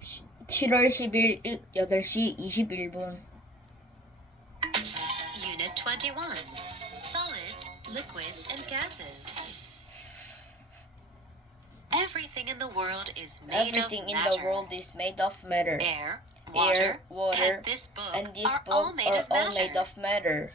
7월 10일 8시 21분. Unit 21. Solids, liquids, and gases. Everything in the world is made Everything of in matter. the world is made of matter. Air, water, water, and this book, are all made of matter.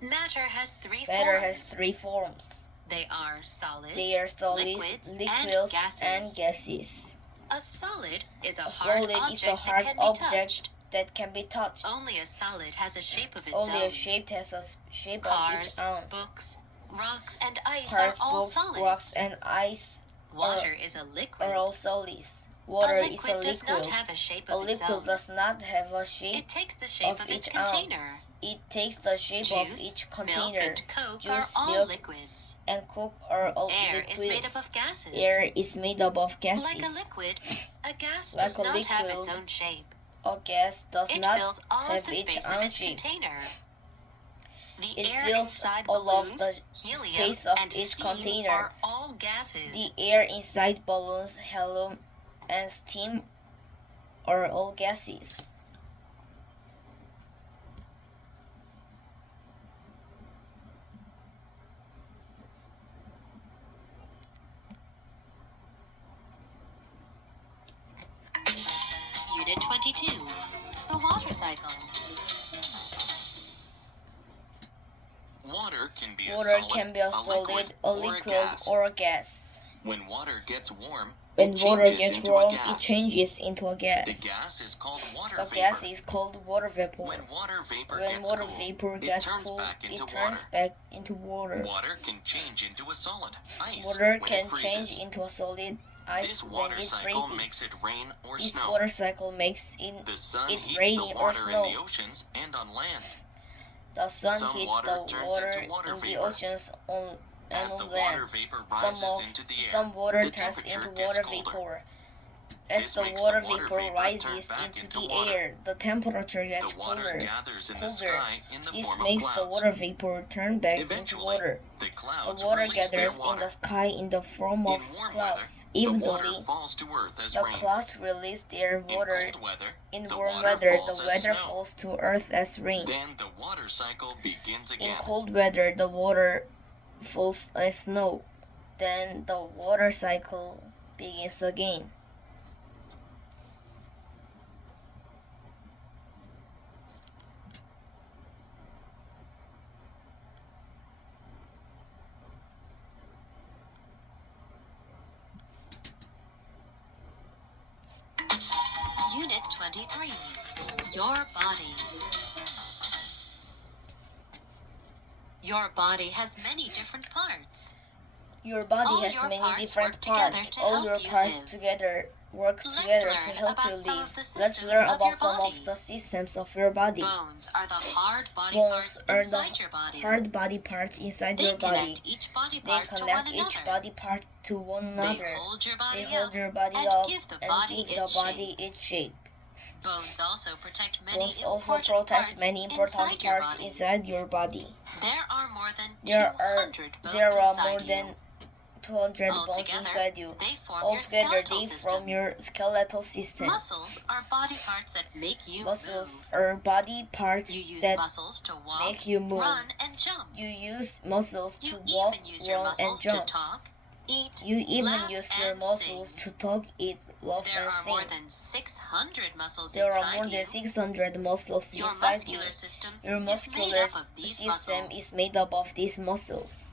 Matter has three Matter forms. has three forms. They are solids, liquids, and gases. A solid is a solid hard is a object hard that can be object touched. that can be touched. Only a solid has a shape of its Only own. a shape has a shape Cars, of its own. books, rocks, and ice Cars, are all books, solids. rocks, and ice Water is a liquid. are all solids. Water a is a liquid does not liquid. have a shape A of its liquid own. does not have a shape. It takes the shape of its container. It takes the shape of Juice, each container. milk, and Coke Juice, are all milk, liquids. and Coke are all Air liquids. is made up of gases. Air is made up of gases. Like a liquid, a gas Like does a not have liquid, its own shape. A gas does It not fills all have of the space its of own its shape. container. The It air fills inside all of balloons, the helium, space of and each steam container. are all gases. The air inside balloons, helium, and steam are all gases. Unit 22. The water cycle. Water can be a solid, a liquid, or a gas. When water gets warm, When it water changes gets into warm, a gas. it changes into a gas. The gas is called water The vapor. gas is called water vapor. When water vapor When gets water cool, vapor it gets turns cool, back into it turns water. back into water. Water can change into a solid, ice, Water when can it freezes. change into a solid ice This when water it cycle freezes. makes it rain or This snow. water cycle makes The sun it heats rain the or water in snow. the oceans and on land. The sun Some heats water the turns water into water in the vapor. oceans and As on the land. water vapor rises into the air, Some water the turns temperature into gets water colder. vapor. As This the makes water the water vapor vapor rises turn back into into the water. air, the temperature gets The water colder. gathers in the sky in the This form of makes the clouds. water vapor turn back into Eventually, water. the The clouds water release their gathers in water. the sky in the form of In warm clouds. weather, the water Eventually, falls to earth as the rain. clouds release their water. In cold weather, In the warm water weather, falls the as weather snow. falls to earth as rain. Then the water cycle begins In again. cold weather, the water falls as snow. Then the water cycle begins again. Unit 23. Your body. Your body has many different parts. Your body All has your many parts different work together parts. to All help your you parts live. together work Let's together to learn help about you some live. of the Let's systems learn of about your some body. of the systems of your body. Bones are the hard body Bones parts are inside the your body. hard body parts inside They your body. connect each body They part to one connect another. each body part to one They another. hold your body They hold up your body and up give the and body give the its body shape. its shape. Bones also protect many Bones also important protect parts many important inside your parts body. inside your body. There are more than There 200 bones are more inside than you. 200 bones Altogether, inside you. they form your Altogether, skeletal they system. form your skeletal system. Muscles are body parts that make you Muscles move. are body parts You use that muscles to walk, make you move. run, and jump. You use muscles You to walk, even use your run, and muscles to jump. talk, eat, You even laugh, use your and muscles sing. to talk, eat, laugh, There and are sing. more than 600 muscles There are inside more you. than 600 muscles Your inside muscular you. system Your is made muscular up of these system muscles. is made up of these muscles.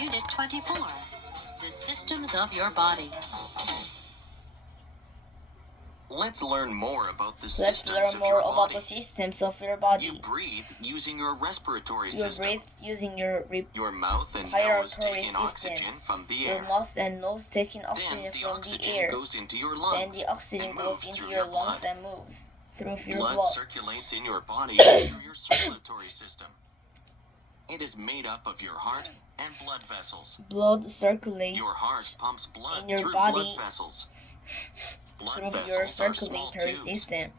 Unit 24. The systems of your body. Let's learn more about the Let's systems learn of more your about body. the systems of your You body. breathe using your respiratory You system. breathe using your Your mouth and nose respiratory take in system. oxygen from the your air. mouth and nose taking Then oxygen the from the oxygen air. goes into your Then lungs the oxygen and goes moves into through your your lungs blood. and moves through your Blood blood. circulates in your body through your circulatory system. It is made up of your heart and blood vessels. Blood circulates Your heart pumps blood in your through body blood vessels. Blood through your vessels are small circulatory tubes. system.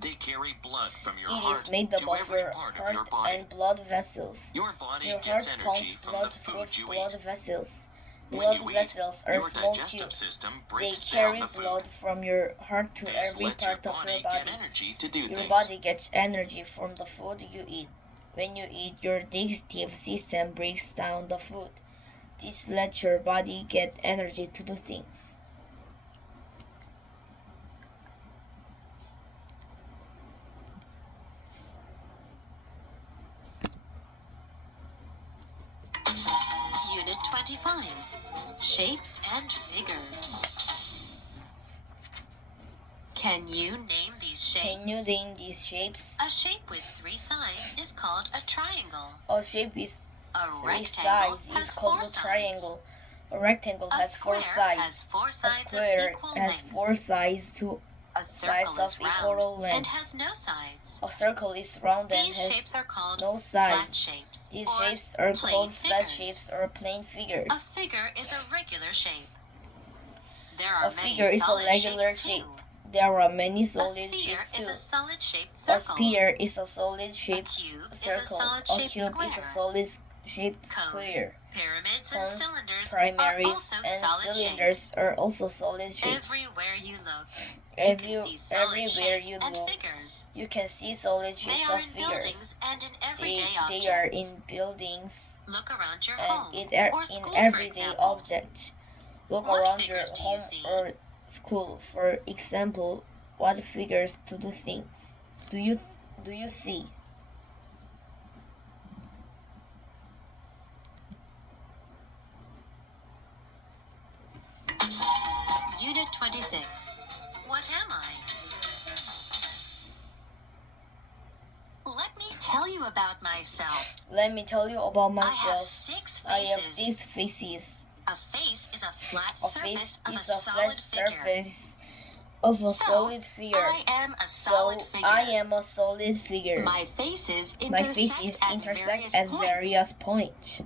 They carry blood from your It heart is made up to of every your part of your heart body. and blood vessels. Your body Your gets heart energy pumps from blood the through food you blood eat. vessels. When Blood you eat, vessels are your small digestive tubes. system They breaks down carry the food. blood from your heart to This every lets your part of body your get body. energy to do Your things. body gets energy from the food you eat. When you eat, your digestive system breaks down the food. This lets your body get energy to do things. Unit 25. Shapes and Figures. Can you name these shapes? Can you name these shapes? A shape with 3 sides is called a triangle. A shape with A 3 rectangle sides has is 4 called a sides. triangle. A rectangle A has 4 square sides. has 4 A sides of square equal has length. 4 sides to A circle sides is of equal round length. and has no sides. A circle is round and These shapes has are called no flat sides. shapes These or shapes are plane called flat figures. shapes or plane figures. A figure is a regular shape. There A are many figure is a solid regular shapes shape. too. There are many A solid sphere shapes is too. a solid-shaped A circle. sphere is a solid A shaped cube is a circle. A solid-shaped cube square. is a solid shaped Cones, square. pyramids, and Cones, cylinders are primaries, also and solid cylinders shapes. are also solid shapes. Everywhere you look, you can see solid Everywhere shapes you and look, figures. you can see solid They shapes are of in figures. buildings and in everyday objects. They are in buildings Look around your and home or in school, for everyday example. object. Look What around your figures do you home see? or school, for example. What figures to do things do you see? Unit 26. What am I? Let me tell you about myself. Let me tell you about I have myself. 6 I have faces. 6 faces. A face is a flat A surface face of a is a solid flat figure. surface of a So, solid figure. I am a solid So figure. I am a solid figure. My faces My intersect, faces at intersect various at points. various points.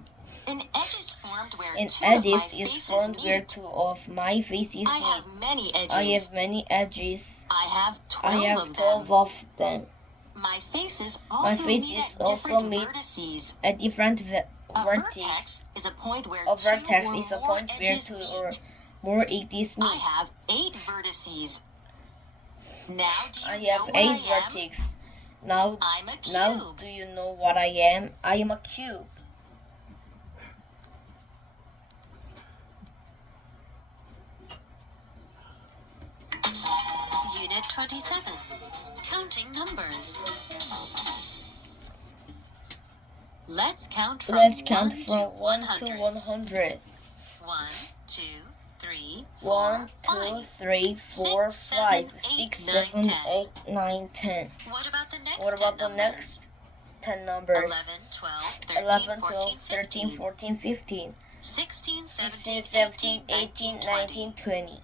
An edge is formed where An 2 edge of my is faces formed where meet. 2 of my faces I meet. have many edges. I have many edges. I have 12 I have of 12 them. of them. My faces My also meet faces at also different meet vertices. A different A vertex. vertex is a point where A 2 vertex or is a more point where edges 2 or meet. more edges I meet. have 8 vertices. Now do I you know have what 8 I am? vertices. Now I'm a cube. Now, do you know what I am? I am a cube. Unit 27. Counting numbers. Let's count from Let's count 1 from to 1 100. to 100. 1, 2, 3, 1, 4, 2, 5. 3, 4, 6, 5, 7, 6, 8, 7, 9, 8, 9, 10. What about the next What about 10 the numbers? next 10 numbers? 11, 12, 13, 11, 14, 12, 13, 15, 14, 15, 16, 16, 17, 17, 18, 18, 19, 19, 20.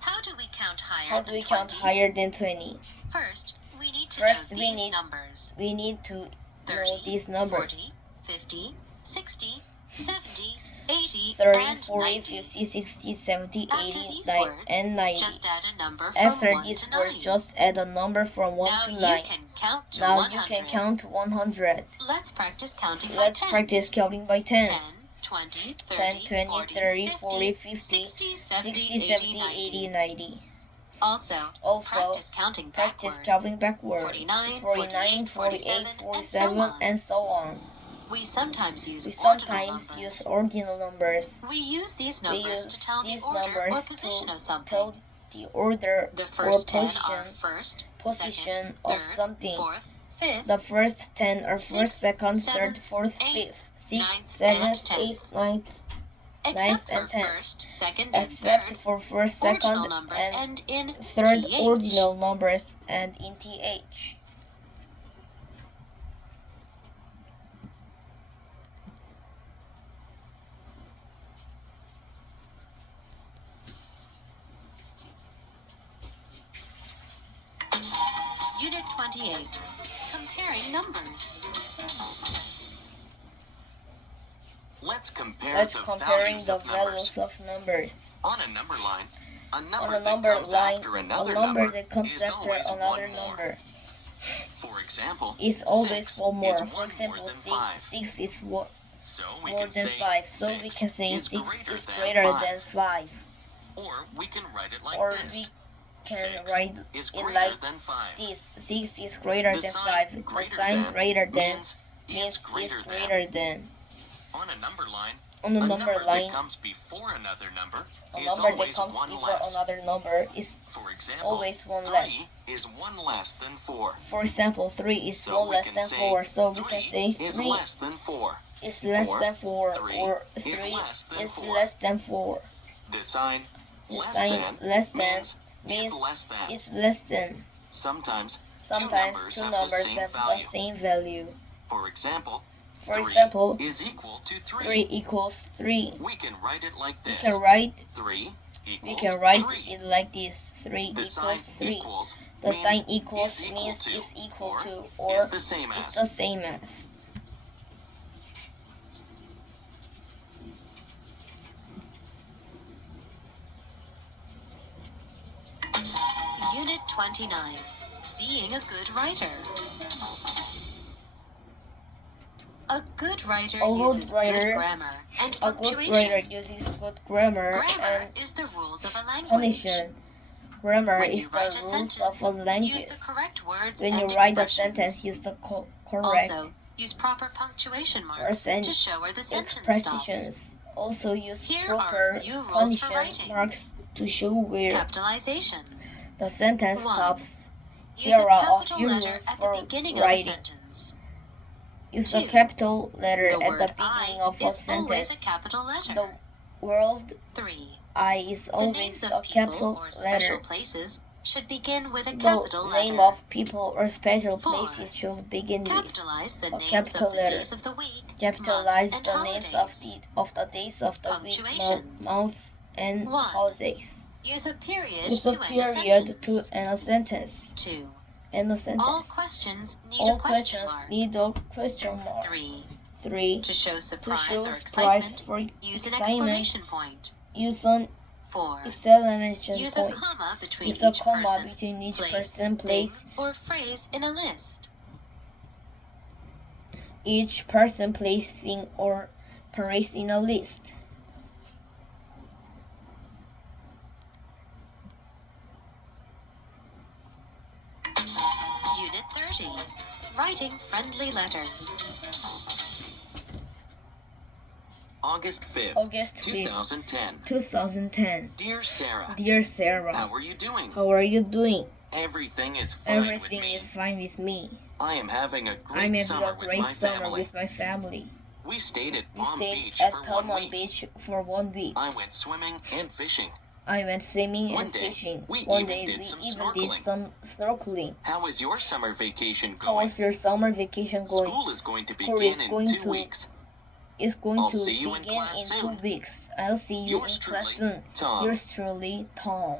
How do we count higher How than do we 20? count higher than 20? First, we need to First, know we these need- numbers. We need to 30, know these numbers. 40, 50, 60, 70, 80, 30, and 40, 90. 50, 60, 70, After 80, these 90, words, and 90. Just add a number from After 1 these to 9. words, just add a number from 1 Now to you 9. can count to Now 100. you can count to 100. Let's practice counting by Let's tens. practice counting by 10, tens. 20, 30, 10, 20, 40, 30, 50, 40, 50, 60, 70, 60, 80, 70, 90. 80, 90. Also, practice counting practice backward. counting backward. 49, 48, 47, 47, and so on. We sometimes use We ordinal sometimes numbers. use ordinal numbers. We use these We numbers use to tell the these order numbers or position to of something. tell the order The or first 10 position, are first, position second, of third, something. fourth, fifth, The first 10 are Sixth, first, second, seventh, third, fourth, eighth, fifth, sixth, ninth, seventh, and tenth. eighth, ninth, except and for tenth. first, second, and except third. for first, Ordinal second, numbers and end in third th. ordinal numbers and in th. Unit 28. Comparing numbers. Let's compare Let's the comparing values the of numbers. values of numbers. On a number line, A On number a that number comes line, after a another number that comes is after always another one more. number For example, is always 6 one more. is For one example, more than 5. 6 is more So we than can say 5. So we 6 can say is 6 greater is than greater 5. than 5. Or we can write it like Or this. we can 6 write is it greater like than 5. this. 6 is greater The than sign 5. The greater sign than greater than means means is greater is than. greater than. On a number line, On a a number line, that comes before another number a is number that always comes one before less. another number is For example, always one 3 less. is 1 less than 4. For example, 3 is So 1 we less can than say 4. So we 3 can say is 3 less than 4. is less or than 4. 3 Or is 3 less than is 4. less than 4. The sign The less sign than less than means means is less than. is less than. Sometimes Sometimes two numbers have the value. same value. For example, For 3 example, is equal to 3. 3 equals 3. We can write it like We this. can write 3 we equals can write 3. it like this. 3 The sign equals 3. equals The means sign equals is equal means to, is equal or to or is the same is as. the same as. Unit 29. Being a good writer. A good writer A good uses writer- good grammar and A good punctuation. writer uses good grammar Grammar and is the rules of a language. punishment. Grammar When is you write the a rules sentence, of a language. use the correct words When you and write a expressions. sentence, use the correct Also, use proper punctuation marks Percent- to show where the sentence stops. expressions. Also use Here are proper a few rules for punishment writing. marks to show where Capitalization. the sentence 1. stops. Use Here a are a capital few letter rules at the for beginning of a writing. sentence. Use 2. a capital letter The at the word beginning I of a is always a sentence. capital letter. The word 3. I is The names always of a people capital or special letter. places should begin with a The capital name letter. of people or special 4. places should begin with. Capitalize the a names capital of the letter. days of the week, Capitalize months, and the names holidays. of the days of the week, Punctuation. months, and 1. holidays. Use a period Use to a end a period to sentence. end a sentence. 2. End a All sentence. questions need All a question questions mark. need a question mark. 3. 3. To show To surprise show or surprise excitement, for use an excitement, exclamation point. use an 4. exclamation Use point. a comma between Use a each comma person, between each place, person, thing, place, or phrase in a list. each person, place, thing, or phrase in a list. Unit 30. Writing friendly letters. August 5th, August 5th, 2010. 2010. Dear Sarah, Dear Sarah, how are you doing? how are you doing? Everything is fine Everything with me. is fine with me. I am having a I'm great having summer a with great my summer family. with my family. We stayed at We Palm stayed Beach at for 1 Palm week. Beach for 1 week. I went swimming and fishing. I went swimming One and day, fishing. we One even day did we some even did snorkeling. some snorkeling. How was your summer vacation How going? was your summer vacation going? School is going to School begin is in going 2 to- weeks. It's going I'll to see you in begin class in soon. 2 weeks. I'll see you Yours in class truly, soon. Tom. Yours truly, Tom.